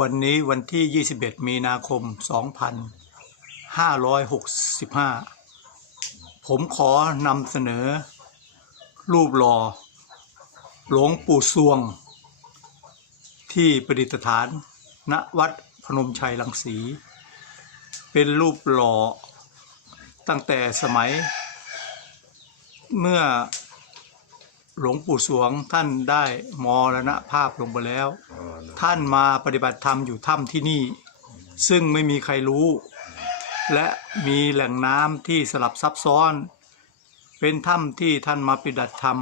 วันนี้วันที่ 21 มีนาคม 2565 ผมขอนำเสนอ รูปหล่อ หลวงปู่สวง ที่ประดิษฐานณวัดพนมชัยลังสี เป็นรูปหล่อตั้งแต่สมัยเมื่อ หลวงปู่สวงท่านได้มรณภาพลงไปแล้ว ท่านมาปฏิบัติธรรมอยู่ถ้ำที่นี่ ซึ่งไม่มีใครรู้ และมีแหล่งน้ำที่สลับซับซ้อน เป็นถ้ำที่ท่านมาปฏิบัติธรรม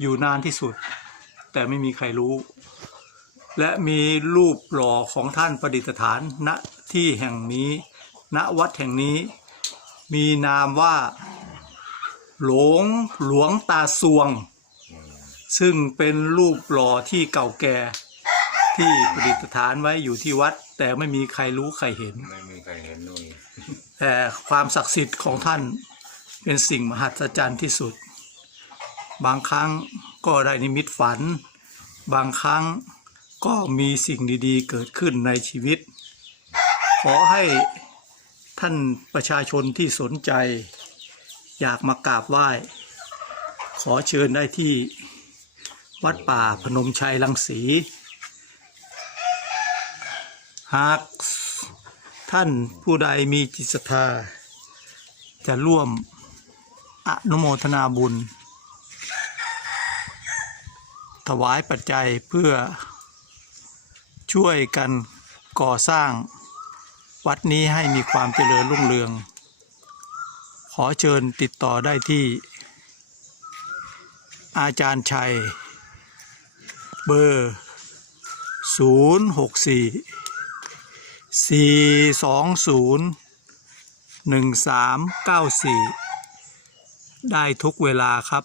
อยู่นานที่สุด แต่ไม่มีใครรู้ และมีรูปหล่อของท่านประดิษฐานณที่แห่งนี้ ณวัดแห่งนี้ มีนามว่า หลวงหลวงตาสวง ซึ่งเป็นรูปหล่อที่เก่าแก่ที่ประดิษฐานไว้อยู่ที่วัด แต่ไม่มีใครรู้ใครเห็น ไม่มีใครเห็นนู่นแต่ความศักดิ์สิทธิ์ของท่านเป็นสิ่งมหัศจรรย์ที่สุด บางครั้งก็ได้นิมิตฝัน บางครั้งก็มีสิ่งดีๆ เกิดขึ้นในชีวิต ขอให้ท่านประชาชนที่สนใจ อยากมากราบไหว้ ขอเชิญได้ที่วัดป่าพนมชัยลังสี หากท่านผู้ใดมีจิตศรัทธา จะร่วมอนุโมทนาบุญ ถวายปัจจัยเพื่อช่วยกันก่อสร้างวัดนี้ให้มีความเจริญรุ่งเรือง อเชิญติดต่อได้ที่ อาจารย์ชัย เบอร์ 0644201394 ได้ทุกเวลาครับ